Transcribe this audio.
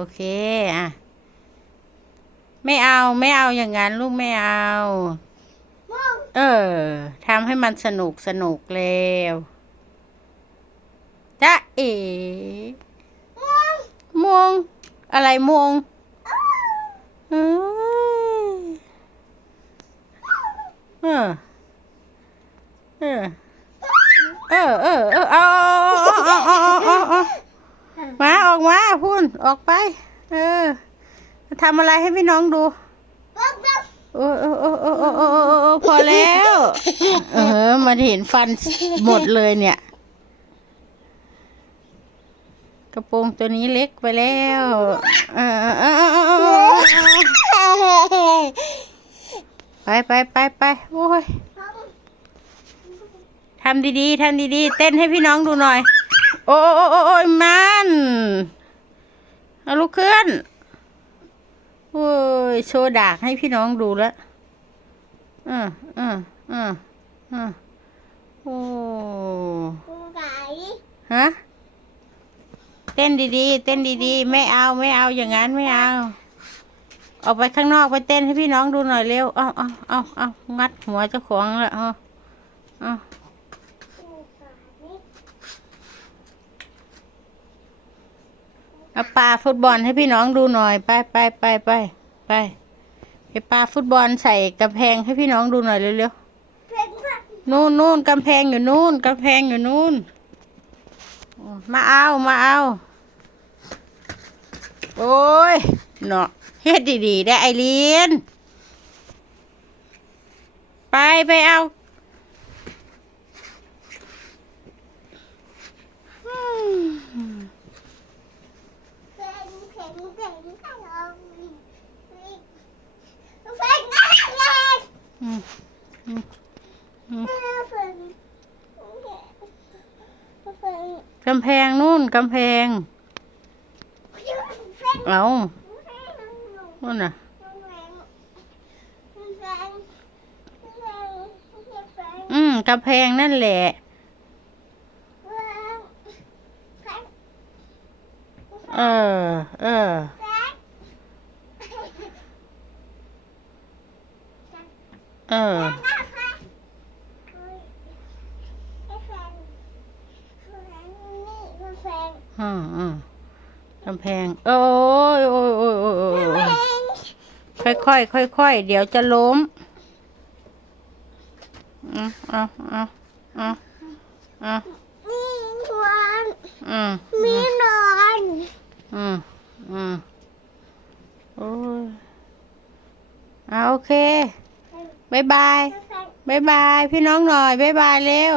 โอเคอะไม่เอาไม่เอาอย่างนั้นลูกไม่เอา เออทำให้มันสนุกสนุกเร็วจ๊ะเอ๋ม่วงอะไรม่วงเอ้ยเออเออเออเออเออเอาเอ มาออกมาพุ่นออกไป เออทำอะไรให้พี่น้องดูโอ้โอ้โอ้โอ้โอ้โอ้พอแล้ว เออ มันเห็นฟันหมดเลยเนี่ย กระโปรงตัวนี้เล็กไปแล้วไปไปไปไปโอ้ยทำดีๆทำดีๆ เต้นให้พี่น้องดูหน่อย โอ้โอ้โอ้โอ้ยมันเอาลุกขึ้นโอ้ยโชว์ดากให้พี่น้องดูแล้วอืออืออืออือโอ้ฮะเต้นดีๆ เต้นดีๆ ไม่เอาไม่เอาอย่างนั้นไม่เอา ออกไปข้างนอกไปเต้นให้พี่น้องดูหน่อยเร็ว เอาเอาเอาเอางัดหัวเจ้าของแล้วเอาเอา เอาปาฟุตบอลให้พี่น้องดูหน่อย ไปไปไปไปไปไปปาฟุตบอลใส่กำแพงให้พี่น้องดูหน่อยเร็วๆนู่นนู่นกำแพงอยู่นู่นกำแพงอยู่นู่น มาเอามาเอา โอ้ยเนาะเฮ็ดดีๆได้ไอเลียนไปไปเอาอืมอืมอืมอืม กำแพงนู่นกำแพง เอานู่นน่ะอืมกำแพงนั่นแหละ เออ เออ เออ อืมอืมกำแพง โอ้ยโอ้ยโอ้ยโอ้ยโอ้ยโอ้ยค่อยค่อยค่อยค่อยๆเดี๋ยวจะล้มอืมเอาเอาเอาเอาอืมอืมอืม อืมโอ้ยเอาโอเคบายบายบายบาย พี่น้องหน่อยบายบายเร็ว